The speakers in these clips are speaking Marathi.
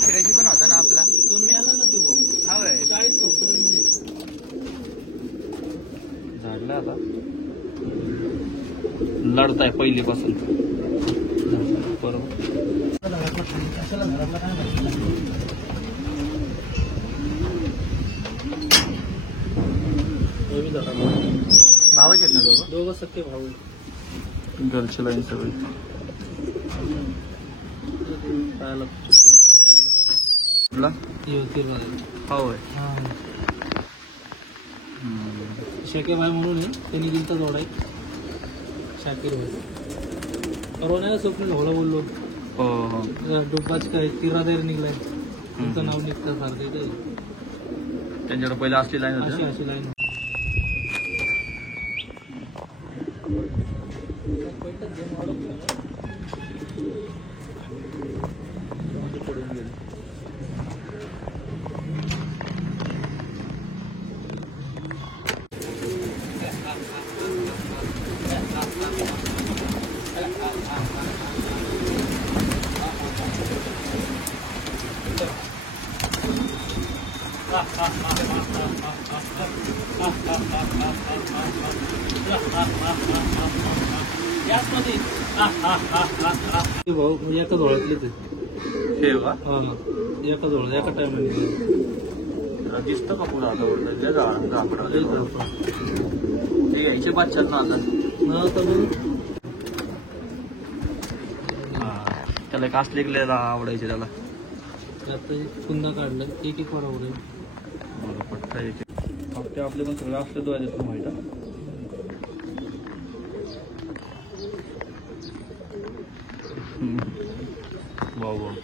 शिराजी पण होता ना आपला तो मिळाला ना तू हा झाडला आता लढताय पहिलीपासून बरोबर भावाचे आहेत ना दोघं सख्खे भाऊ घरचे लाईन सगळी होय शेके भाई म्हणून त्यांनी दिलता जोडा शाकीर भाई रोण्याला स्वप्न ढोला बोललो डुब्बाच काय तिरादेर निघलाय तुमचं नाव निघतं सारखं त्यांच्याकडे पहिला असली लाईन अशी लाईन भाऊ एका झोळ्यातले ते एका झोळ्यात एका टायमाला दिसतं का पुढं आता ते यायचे बादशाह ना आता त्याला एक असले गेलेला आवडायचे त्याला आता पुन्हा काढलं एक बरोबर आहे मला पट्टा एक आपले पण सगळं असले दोन येतो माहिती वाव वाव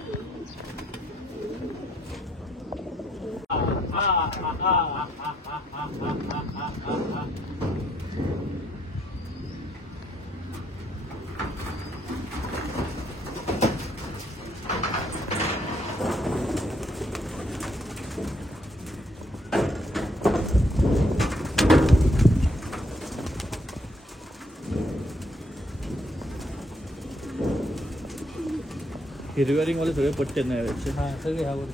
हिरव्या रिंगवाले सगळे पट्टे नाही यायचे सगळे ह्यावर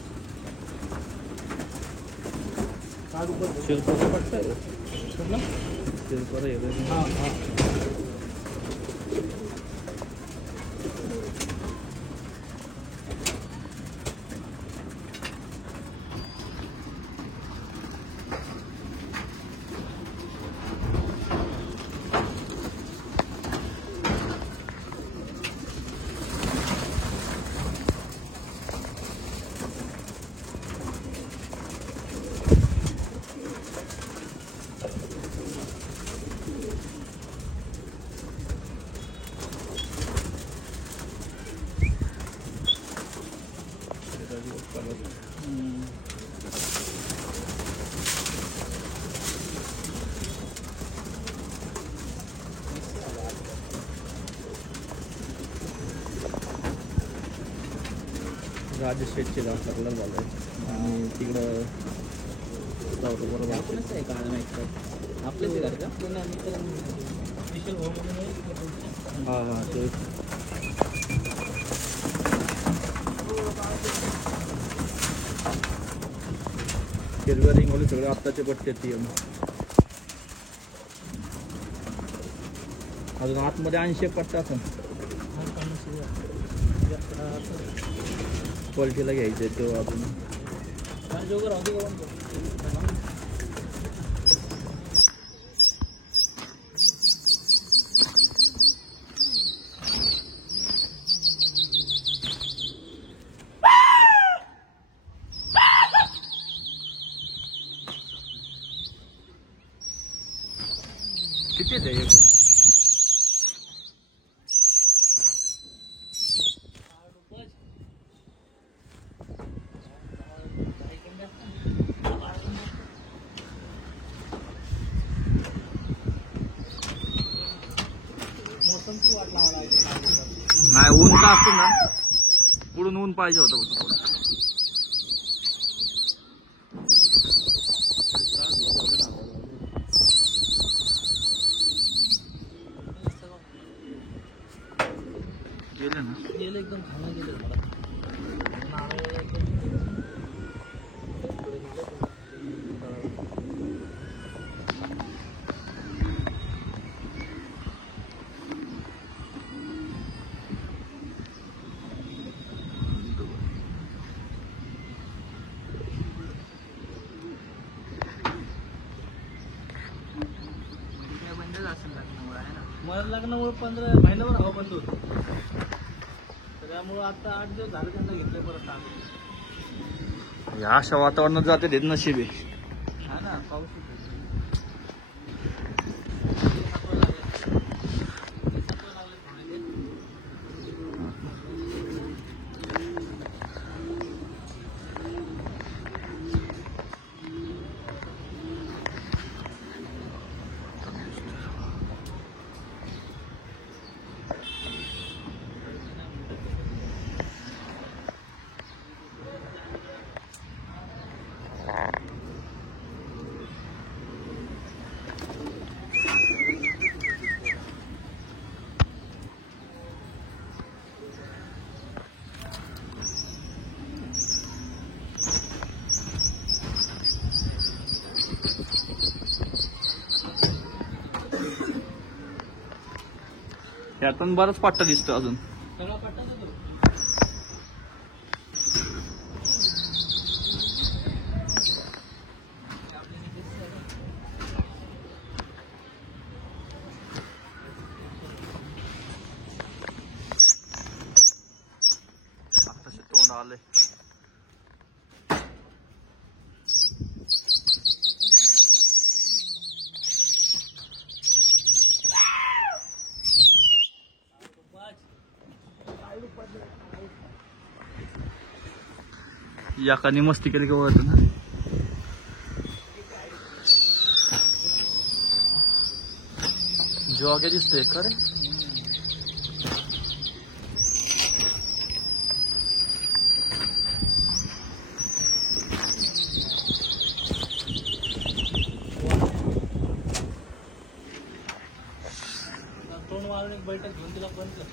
शिरपाचा पट्टा आहे शिरपाचा हिरव्या राजशेठचे जास्त कलर झालं आहे आणि तिकडं जाऊ बरोबर आपलंच आहे का आपलंच आहे का हां हां ते हिरव्या रिंगवाले सगळे आत्ताचे पट्टे ती अजून आतमध्ये 80 पट्टा असेल क्वालिटीला घ्यायचं आहे तो अजून किती आहे नाही ऊन का असतो ना पुढून ऊन पाहिजे होतं गेले ना गेले एकदम खाणं गेलं मला नारळ एकदम मला लग्नामुळे 15 महिन्यावर हवा बंद होती तर त्यामुळं आता 8 दिवस झाले त्यांना घेतलं परत आम्ही. या अशा वातावरणात जाते देत नशीब आहे. हा ना पाऊस यातून बराच पट्टा दिसतो अजून. सगळा पट्टा देतो. आताशे तोंड आले. याकानी मस्ती केली का वळत ना. जोग्या दिसतोय का रे. तोंड मारून एक बैठक घेऊन तिला बंद कर.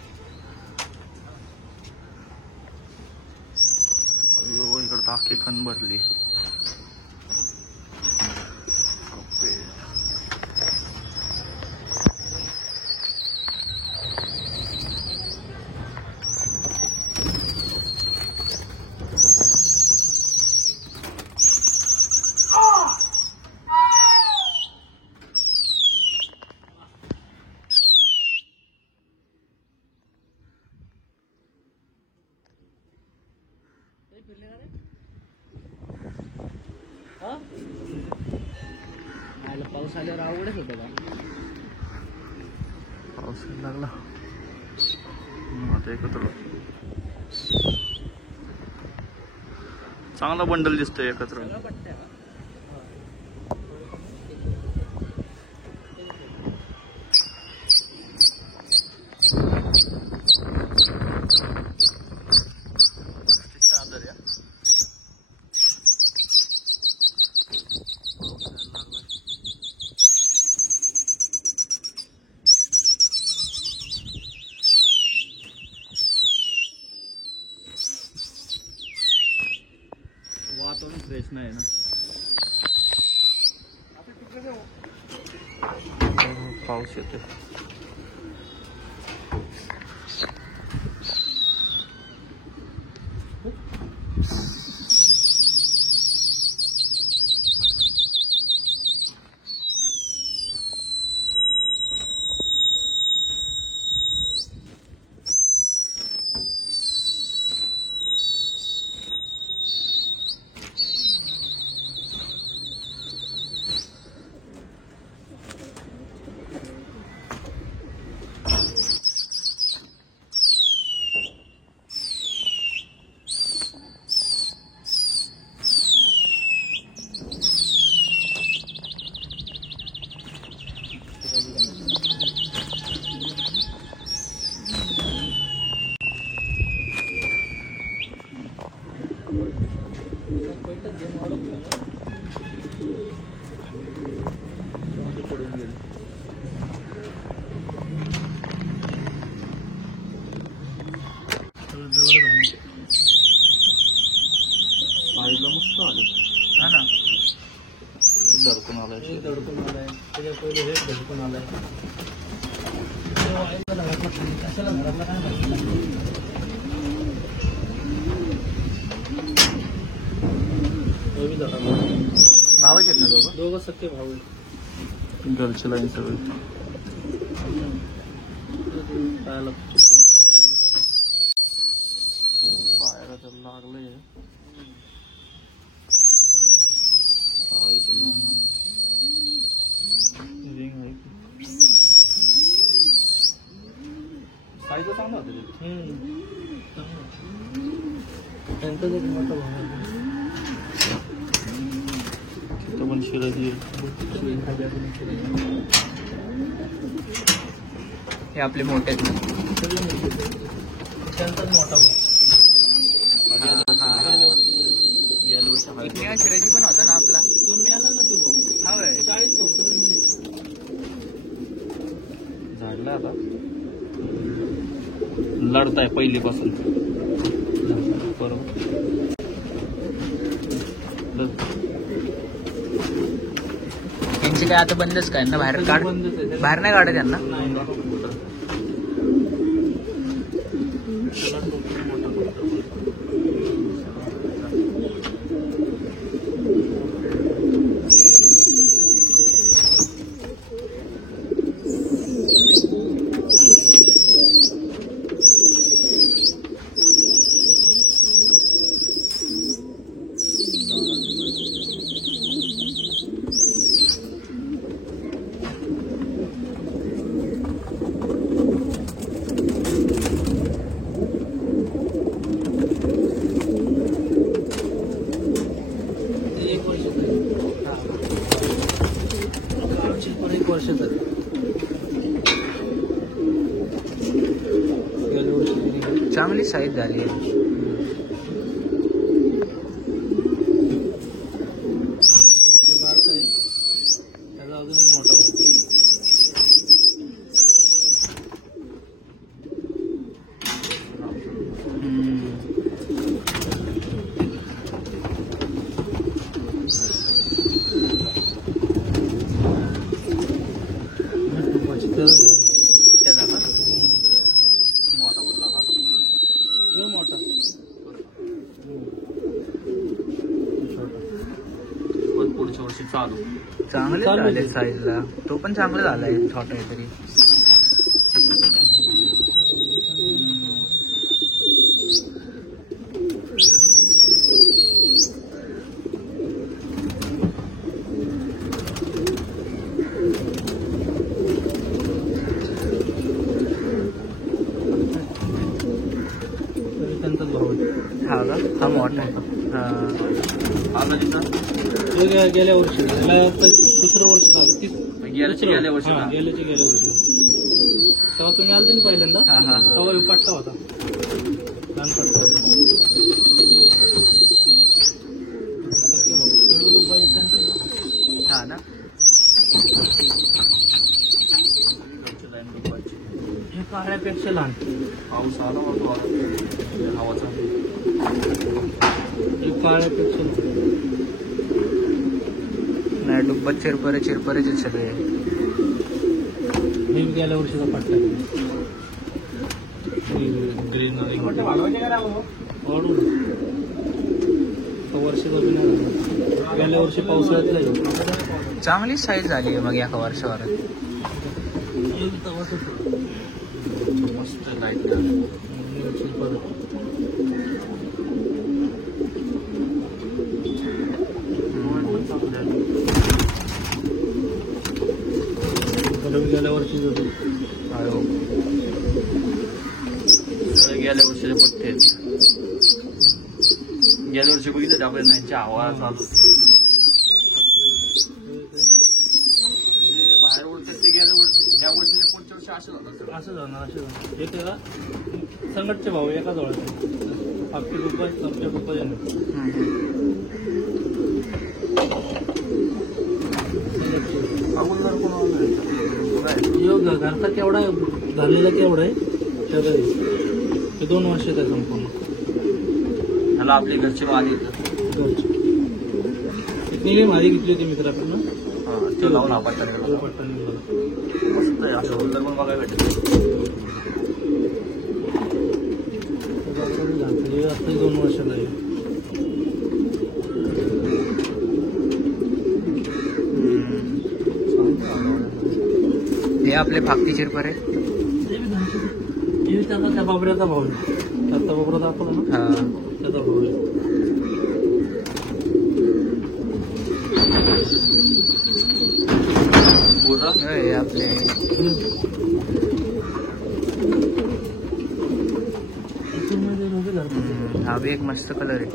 इकडं टाके खण भरली. पाऊस आल्यावर अवघडच होतं का. पाऊस लागला आता एकत्र. चांगला बंडल दिसतोय एकत्र. वातावरण फ्रेश नाही ना. पाऊस येते. साईजला मस्त आले. हा ना, धडकून आलाय. हे धडकून आलाय, त्याच्या पहिले हे धडकून आलाय. कशाला घरातला काय माहिती. भावाचे आहेत ना दोघं? दोघं सख्खे भाऊ आहेत. घरची लाईन सगळी. पायाला पायाला तर लागलंय. साईज चांगला होता. त्यांचाच एक मोठा भाऊ आहे. तो पण शिरती हे आपले मोठे आहेत ना. त्यांचाच मोठा भाऊ. एकमेवा शिराजी पण होता ना आपला. तो मिळाला ना तो भाऊ. हा होय. 40 होतं. झाडला आता लढताय पहिलीपासून. बरोबर. यांची काय आता बंदच काय ना, बाहेर काढ, बाहेर नाही काढत त्यांना. चांगली साईज झाली आहे. त्याला अजून एक मोठा भाऊ. त्याला का हे मोठा. पुढच्या वर्षी चालू. चांगले झाले साईजला. तो पण चांगला झालाय, छोटा आहे तरी. त्यांचाच भाऊ आहे. हा का, हा मोठा आहे. हा गेल्या वर्षी त्याला आता दुसरं वर्ष झालं. गेल्या वर्षी ना? गेल्या वर्षी तेव्हा तुम्ही आलते ना पहिल्यांदा. हा हा हा. तेव्हा पट्टा होता, लहान पट्टा होता. हा ना. हे काळ्यापेक्षा लहान. पाऊस आला होतो हवाचा. हे काळ्यापेक्षा लहान. नाही, डुब्बत चिरपरेचे सगळे. हे गेल्या वर्षीचा पट्टा आहे. ग्रीन वर्षाचा बी नाही झाला. गेल्या वर्षी पावसाळ्यातला आहे. चांगली साईज झाली आहे मग एका वर्षभरात. मस्त लाईट. गेल्या वर्षी गेल्या वर्षीचे पट्टे आहेत. गेल्या वर्षी बघितलं आपण यांची हवा चालू होती. बाहेर ओळखत ते गेल्या वर्षी, ह्या वर्षीच्या पुढच्या वर्षी असं झालं. असं जाणार. हे त्याला संकटचे भाऊ एका जवळचे. आपली रुपये आमच्या रुपये घरचा केवढा झालेला केवढा आहे. हे 2 वर्षाचा आहे संपूर्ण. आपला आपली घरची मादी निघली माझी घेतली होती मित्राकडनं. ते लावून आपण तो पट्टा निघाला. मस्त आहे असं होल्डर पण बघायला भेटेल. हे आता 2 वर्षाला आहे. हे आपले फाकती चिरपर आहे. हे त्याचा त्या बाबऱ्याचा भाव आहे. त्याचा बाबरा दाखवला ना, हा त्याचा भाव आहे. हे आपले हा बी एक मस्त कलर आहे.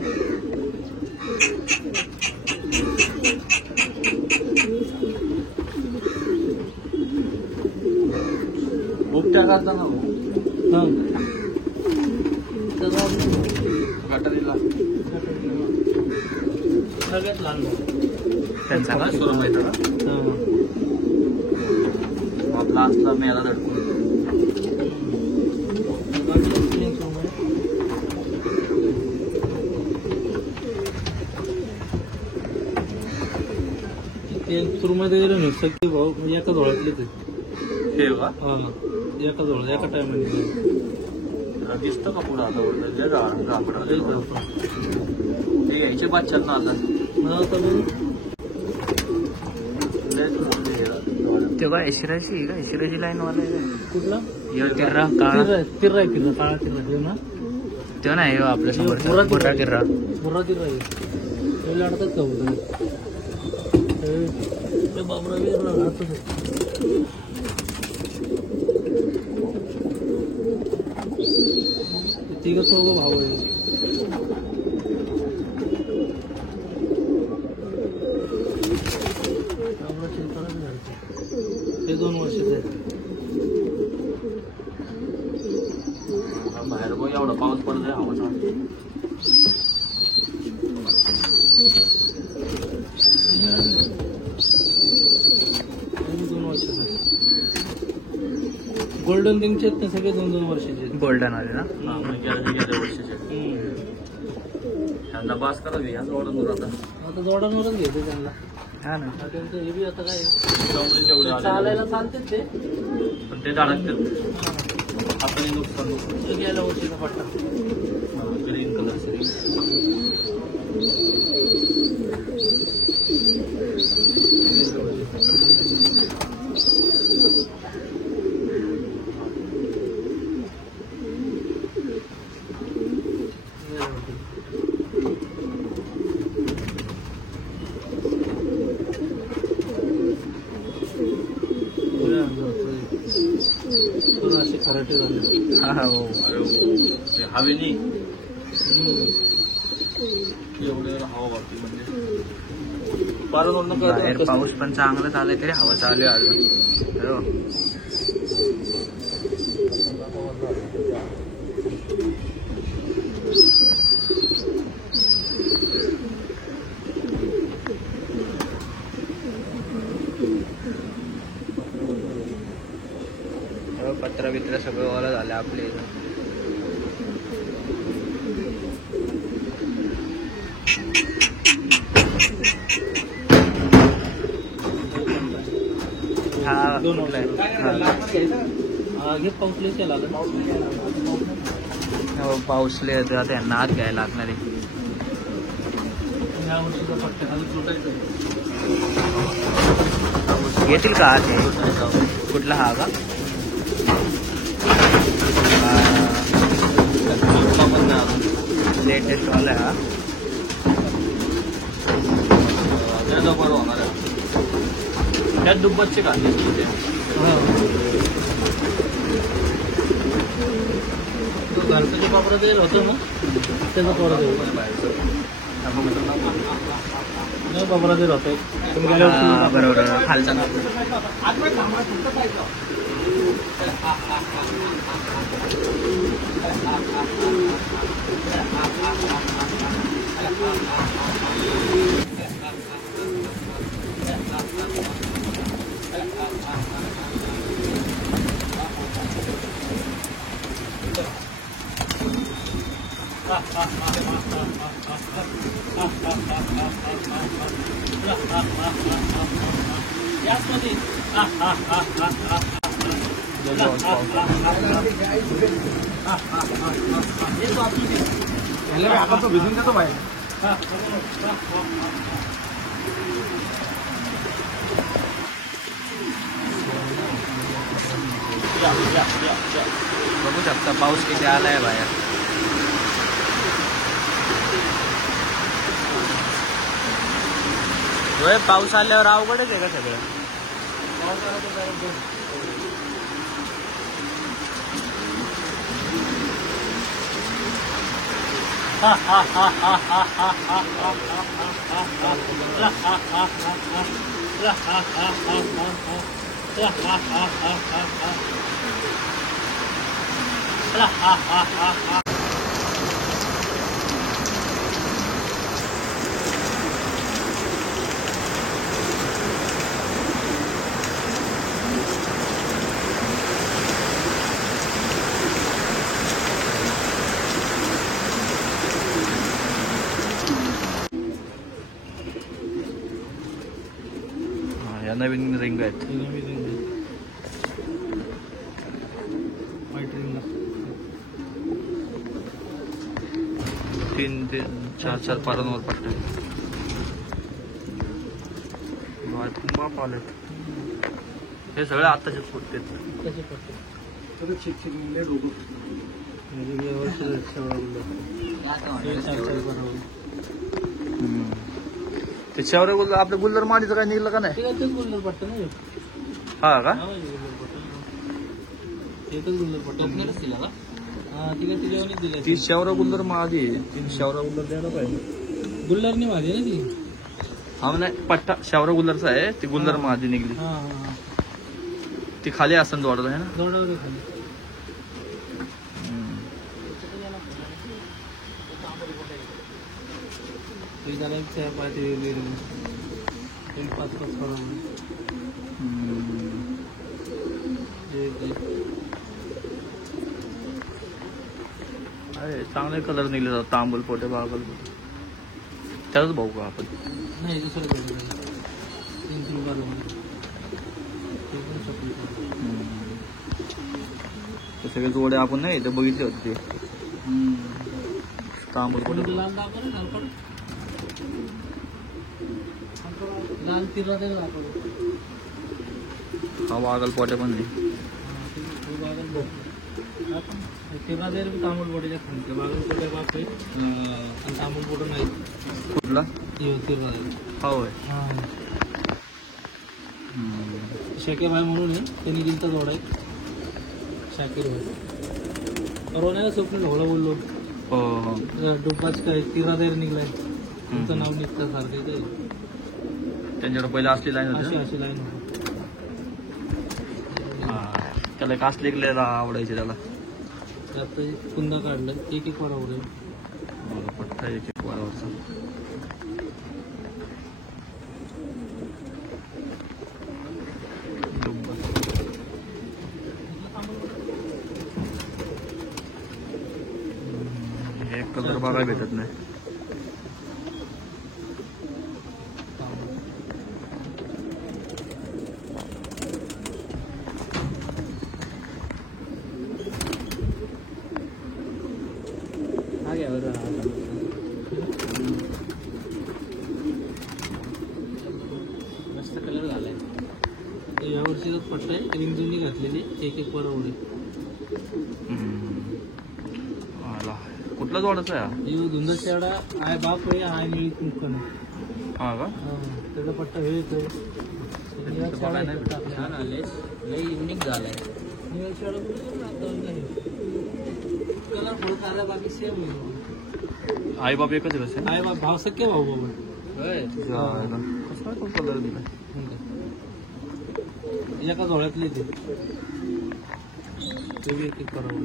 बुकट्या करताना हा गटारीला सगळ्यात लहान भाव. त्यांचा का? शोरूम आहे त्याला. आपला असला मेला धडकून ते सुरुमध्ये गेलो नाही सगळे भाऊ म्हणजे एका धोळ्यातलेच आहे. हे का हा एका धोळ्यात एका टायमाने दिसतं का पुढं आता ओढलं ते घ्यायचे पाचशात ना आता तेव्हा ऐश्वर्याची का ऐश्वर्याची लाईन वाला आहे कुठला तिर्रा काळा तिर्रा आहे तिर्रा काळा तिर्रा हे ना तेव्हा नाही आपल्या समोर बुर्रा बुर्रा तिर्रा बुर्रा तिर्रा आहे. ते लाडतात का बोलतात ते बाबरा बिर्रा लाडतच आहे. तिघ चौघ भाऊ आहे. ते 2 वर्षाचे आहे. बाहेर बघ एवढा पाऊस पडत आहे हवा चालते. 2 वर्षाचे आहे. गोल्डन रिंगचे आहेत ना सगळे 2-2 वर्षाचे आहेत. गोल्डन आले ना. गेल्या वर्षीचे त्यांना बास करा घे यांचा ऑर्डर आता आता जोडांवरच घ्यायचं त्यांना. हा ना. त्यांचं हे बी आता काय तेवढे आले. चालायला चालतेच ते पण ते धडकतात आपली नुकसान गेल्या वर्षीचा पट्टा ग्रीन कलर असे खराटे झाले. हा हो. हवेनी एवढे हवा वाटते म्हणजे बाहेर पाऊस पण चांगला चाललाय तरी हवा चालू आहे अजून. हो. पत्र बित्र सगळं ओलं झालं आपले इथं. हा 2 वर्ष घे पाऊसले केला हो पाऊसले आता त्यांना आत घ्यायला लागणार आहे. या वर्षीचा पट्टा खाली तुटायचं. येतील का आत हे? कुठला हा का लेटेस्ट वाला आहे हा. बरोबर होणार आहे त्यात दुब्बतचे कांदे घरचं पापडा तेल होतं ना त्याचा थोडा देऊ बाबरा तेल होतं बरोबर खालचा हा याचमध्ये भिजून देतो बाहेर. बघू शकता पाऊस किती आलाय बाहेर. होय, पाऊस आल्यावर अवघडच आहे का सगळं. या नवीन रिंग आहेत. व्हाईट रिंग 3 ते 4 पारांवर पट्टे बाप आले. हे सगळे आत्ताचेच फुटते. कसे पडते त्याच्यावर आपलं गुल्लर माडीचं काय निघलं का नाही. गुल्लर पडतं ना. हा का. एकच गुल्लर पडतं दिला का. हा तिला तिच्यावरच दिलं. 30 शावरा गुल्लर माझी 3 शावरा गुल्लर द्यायला पाहिजे. गुल्लरनी माझी ना ती. हा नाही पट्टा शावरा गुल्लरचा आहे. ती गुल्लर माझी निघली. हा हा ती खाली असं जोडलं आहे ना. जोडावर खाली. त्याला पाहिजे 5-5 करा. अरे चांगले कलर निघले जातात. तांबूल पोटे बागल त्याच भाऊ का आपण. नाही दुसरं काही 300 ते सगळे जोडे आपण नाही ते बघितले होते. ते तांबूल पोटे लाल तिरा हा बागल पोटे पण नाही. तिरा तांबूल पोटीच्या खांते बागल पोटे बाप आणि तांबूल पोट नाही. कुठला तिरा हा होय. शेके भाई म्हणून आहे. त्यांनी दिलता जोड आहे. शाकीर भाई रोण्याला स्वप्न ढोला बोललो. हो डोपाच काय तिरादेर निघलाय. तुमचं नाव निघतं सारखं ते. त्यांच्याकडे पहिला असली लाईन होती. अशी लाईन होती. त्याला एक असली आवडायचे. त्याला त्यात कुंदा काढलं. एक बरोबर आहे. पट्टा एक वारावरचा. एक कलर बघायला भेटत नाही. मस्त कलर झालाय. यावर्षीच पट्टा आहे. रिंगजोनी घातलेली. एक बरोबर आहे. कुठला जोडाचा आहे. धुंदाचेडा आय बाप आहे. आय मिळी मुक्कन. हा का. त्याचा पट्टा हे येतो. छान आले. लई युनिक झालाय. कलर फुल आला बाकी सेम होईल. आई बाप एकच आहे. आय बाप भाव सख्खे भाऊ बाबा. कसा तो कलर दिला. एका जोड्यातले ते एक बरोबर.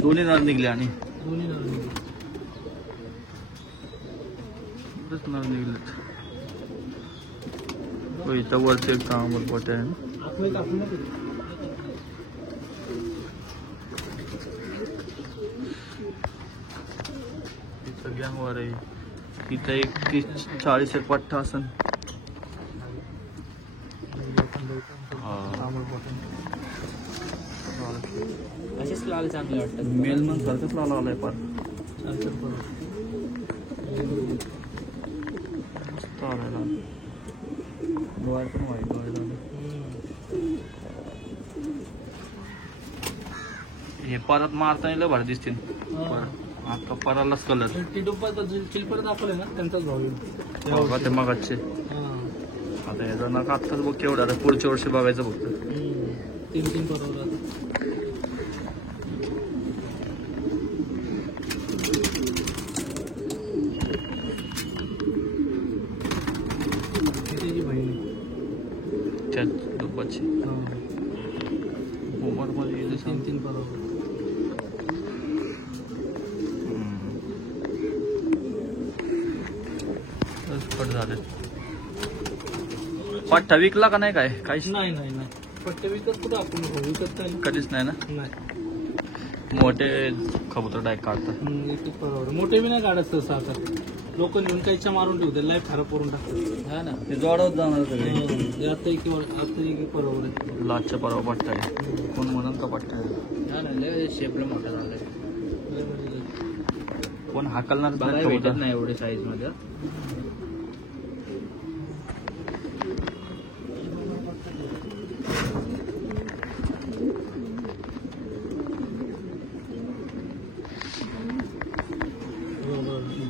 दोन्ही नर निघले आणि दोन्ही नर निघले. नर निघलेत. इथं वरचे एक तांबूल पोटे आहे. गँगवर आहे. इथं एक 30-40 एक पट्टा असन. असेच लाल चांगले वाटतात. मेलमन सारखंच लावला आलाय पार. मस्त आलाय लाल. डोळ्यात पण वाईट डोळे झाले. हे परत मारताना लय भारी दिसतील. आता परालाच कलर चिलपर दाखवले ना त्यांचाच भाव येईल. बघा ते मगाचे. आता हे जण आत्ताच बघ केवढं. आता पुढच्या वर्षी बघायचं फक्त. 3 बरोबर. त्यात दुपारची उमरमध्ये 3 बरोबर. कट झाले. पट्टा विकला का नाही काय? काहीच नाही. पट्टे विकत कुठं आपण विकत काय कधीच नाही ना. नाही. मोठे कबूतर डायरेक्ट काढतात. एक बरोबर. मोठे बी नाही काढत सहसा. आता लोक नेऊन काहीच्या मारून ठेवते. लाईफ खराब करून टाकतात. हा ना. ते जोडावत जाणार सगळे. आता एक बरोबर आहे. लाचच्या परवा पट्टा आहे. कोण म्हणून का पट्टा आहे? हा ना. लय शेपलं मोठं झालंय. कोण हाकलणार बघायला भेटत नाही एवढे साईज मध्ये.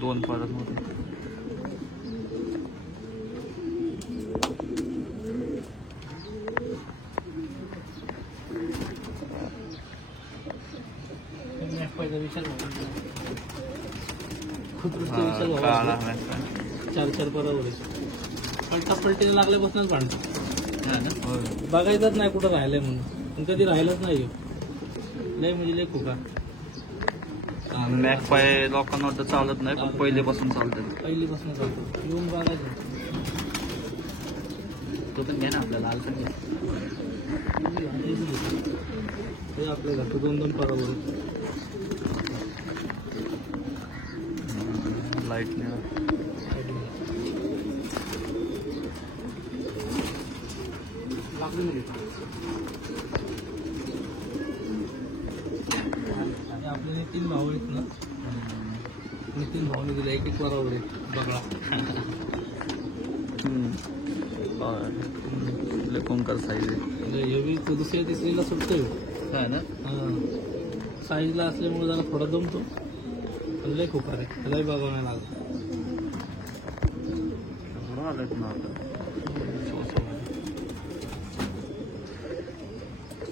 दोन परत मध्ये विशाल काळा 4 बरोबर आहे. पलटा पलटीला लागल्यापासूनच भांडतो. हा ना. बघायचंच नाही कुठं राहिलंय म्हणून. पण कधी राहिलंच नाही. लय म्हणजे लय खुका. मॅक पाय लोकांना वाटतं चालत नाही पण पहिलेपासून चालतात. पहिलीपासून चालतो. येऊन बघायचं. तो पण घे ना आपल्याला. लाल पण घे. हे आपल्या घरचं 2 बरोबर आहे. लाईट नाही आणि आपल्याला 3 भाऊ आहेत ना. 3 भाऊने दिला. एक बरोबर आहे. बघा कोणकर साईज आहे. हेवी दुसऱ्या तिसरीला सुटतोय. हा ना. साईजला असल्यामुळे जरा थोडा दमतो. लय खूप आहे. लय बघावं नाही लागत.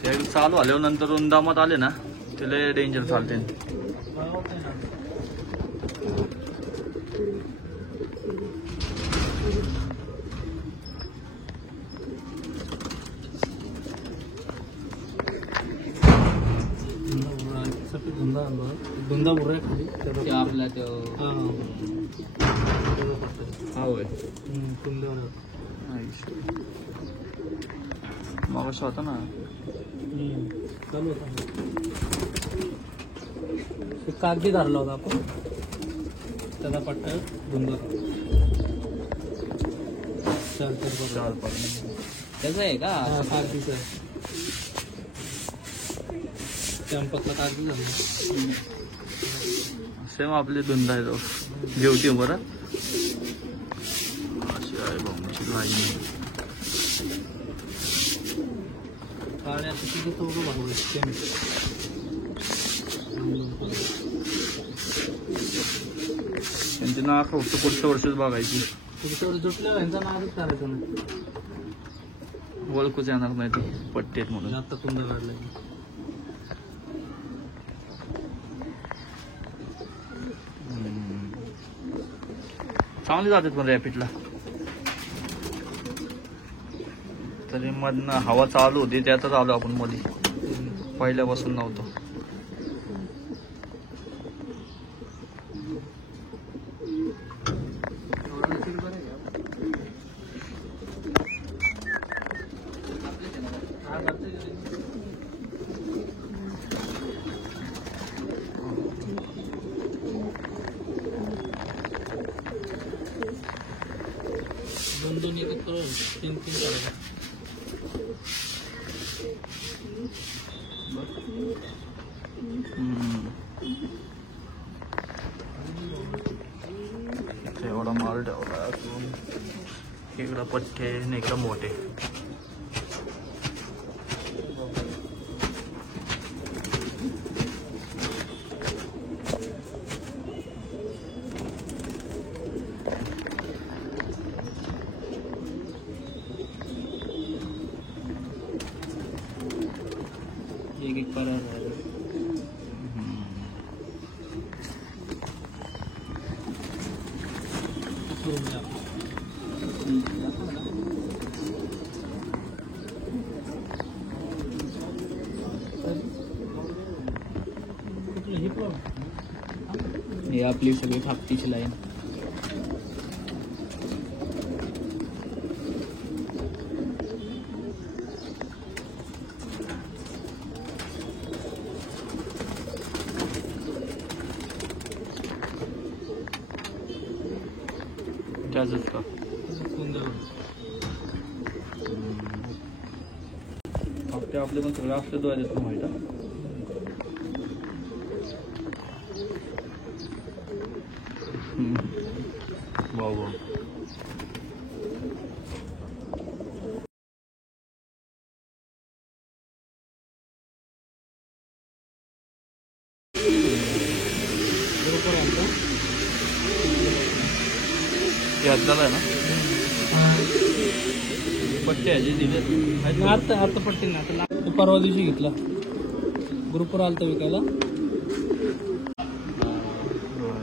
ते चालू आले नंतर रुंदामत आले ना ते लय डेंजर चालते. धुंदा बुर्रा खाली ते आपला तो हा होय. मग होता ना. चालू होता. कागदी धरला होता आपण. त्याचा पट्टा धुंदा 4 त्याचं आहे का? कागदीचा चंपकला कागदी झाला. सेम आपले धुंदा आहे तो जेवती बरं. अशी आहे भाऊची लाईन. काळ्या तिथे थोडं भाऊ त्यांची नाक फक्त पुढच्या वर्षीच बघायची. पुढच्या जुटल्या यांचा नावच करायचं नाही. ओळखूच येणार नाही ते पट्टेत म्हणून. आता कुंद काढलं. चांगली जातात पण रॅपिडला. तरी मधनं हवा चालू होती त्यातच आलो आपण मध्ये. पहिल्यापासून नव्हतं. दोन एक एक करून 3-3 करायचं. एवढा माल ठेवला इकडं पट्टे आणि इकडं मोठे. एक एक करून हे आपली सगळी खापतीची लाईन. त्याचंच का हप्ते आपले पण सगळे असले द्वारे येत माहिती आहे. वाव वाव आहे ना पट्टे आहे जे दिले आता पट्टी ना आता परवा दिवशी घेतला ग्रुपवर आलता विकायला.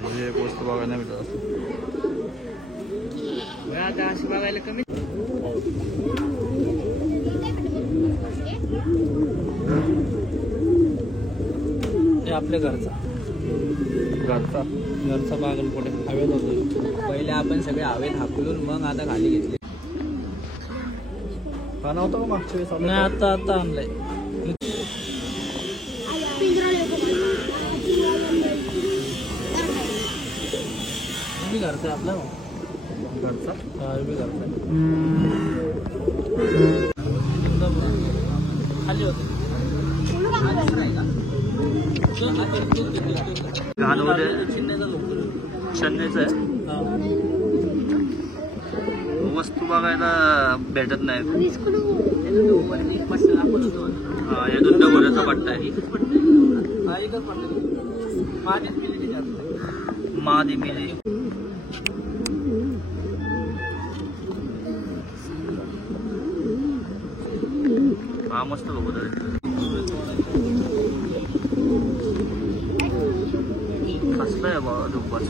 हे एक वस्तू बघायला भेटत आता अशी बघायला कमी. हे आपल्या घरचा बागलकोटे हवेत होतो. पहिले आपण सगळे हवेत हाकलून मग आता खाली घेतले. का नव्हतं का मागच्या वेळेस नाही आता आणलंय. घरचा आपला घरचा घरचा खाली होते चेन्नईचं आहे. वस्तू बघायला भेटत नाही. हे दुध गोऱ्याचा पट्टा आहे. मादी मिली हा मस्त बघू तरी कसलं आहे बाबा दुपार